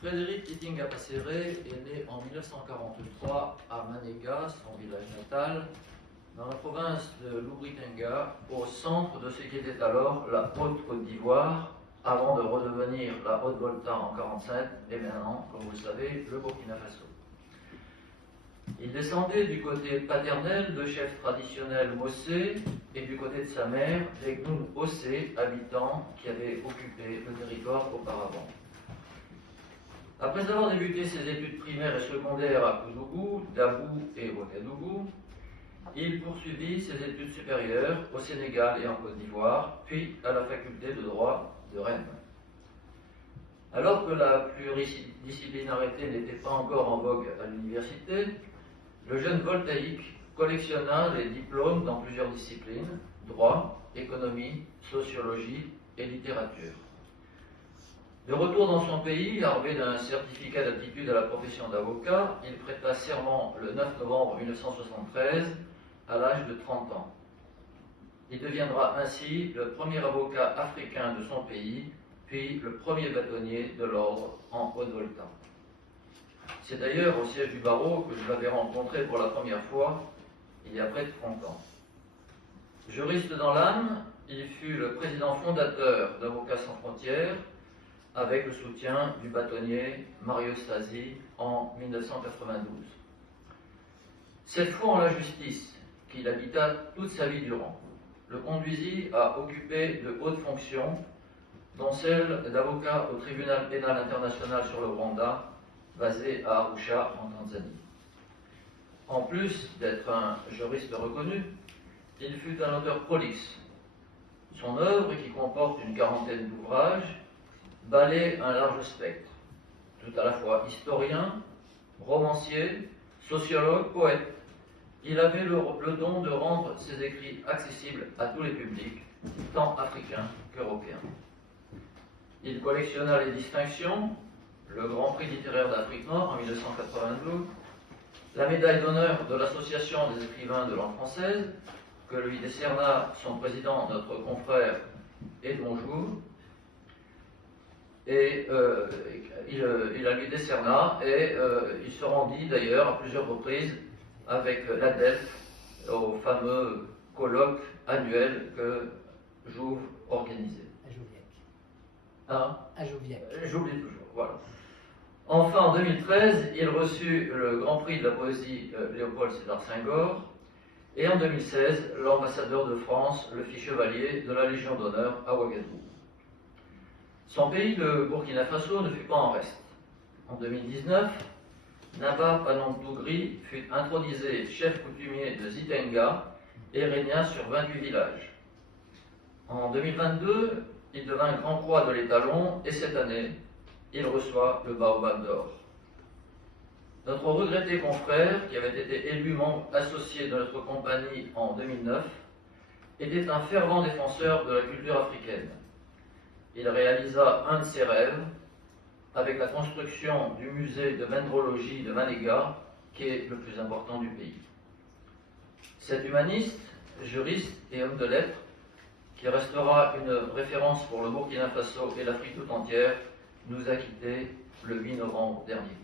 Frédéric Itinga Passeré est né en 1943 à Manega, son village natal, dans la province de l'Oubri-Tinga, au centre de ce qui était alors la Haute-Côte d'Ivoire, avant de redevenir la Haute-Volta en 1947 et maintenant, comme vous le savez, le Burkina Faso. Il descendait du côté paternel de chefs traditionnels Mossé et du côté de sa mère, les Gnoun Ossé, habitants qui avaient occupé le territoire auparavant. Après avoir débuté ses études primaires et secondaires à Koudougou, Dabou et Ouagadougou, il poursuivit ses études supérieures au Sénégal et en Côte d'Ivoire, puis à la faculté de droit de Rennes. Alors que la pluridisciplinarité n'était pas encore en vogue à l'université, le jeune voltaïque collectionna les diplômes dans plusieurs disciplines, droit, économie, sociologie et littérature. De retour dans son pays, armé d'un certificat d'aptitude à la profession d'avocat, il prêta serment le 9 novembre 1973 à l'âge de 30 ans. Il deviendra ainsi le premier avocat africain de son pays, puis le premier bâtonnier de l'ordre en Haute-Volta. C'est d'ailleurs au siège du barreau que je l'avais rencontré pour la première fois, il y a près de 30 ans. Juriste dans l'âme, il fut le président fondateur d'Avocats sans frontières, avec le soutien du bâtonnier Mario Stasi en 1992. Cette foi en la justice, qu'il habita toute sa vie durant, le conduisit à occuper de hautes fonctions, dont celle d'avocat au tribunal pénal international sur le Rwanda, basé à Arusha en Tanzanie. En plus d'être un juriste reconnu, il fut un auteur prolixe. Son œuvre, qui comporte une quarantaine d'ouvrages, balaie un large spectre, tout à la fois historien, romancier, sociologue, poète. Il avait le don de rendre ses écrits accessibles à tous les publics, tant africains qu'européens. Il collectionna les distinctions, le Grand Prix littéraire d'Afrique Nord en 1992, la médaille d'honneur de l'Association des écrivains de langue française, que lui décerna son président, notre confrère Edmond Jour, et il la lui décerna, et il se rendit d'ailleurs à plusieurs reprises avec l'ADELF au fameux colloque annuel que Jouve organisait. À Jouviac. J'oublie toujours, voilà. Enfin, en 2013, il reçut le Grand Prix de la poésie Léopold Sédar Senghor, et en 2016, l'ambassadeur de France le fit chevalier de la Légion d'honneur à Ouagadougou. Son pays, le Burkina Faso, ne fut pas en reste. En 2019, Naba Panontougri fut intronisé chef coutumier de Zitenga et régna sur 28 villages. En 2022, il devint grand croix de l'étalon et cette année, il reçoit le Baobab d'or. Notre regretté confrère, qui avait été élu membre associé de notre compagnie en 2009, était un fervent défenseur de la culture africaine. Il réalisa un de ses rêves avec la construction du musée de dendrologie de Manega, qui est le plus important du pays. Cet humaniste, juriste et homme de lettres, qui restera une référence pour le Burkina Faso et l'Afrique tout entière, nous a quittés le 8 novembre dernier.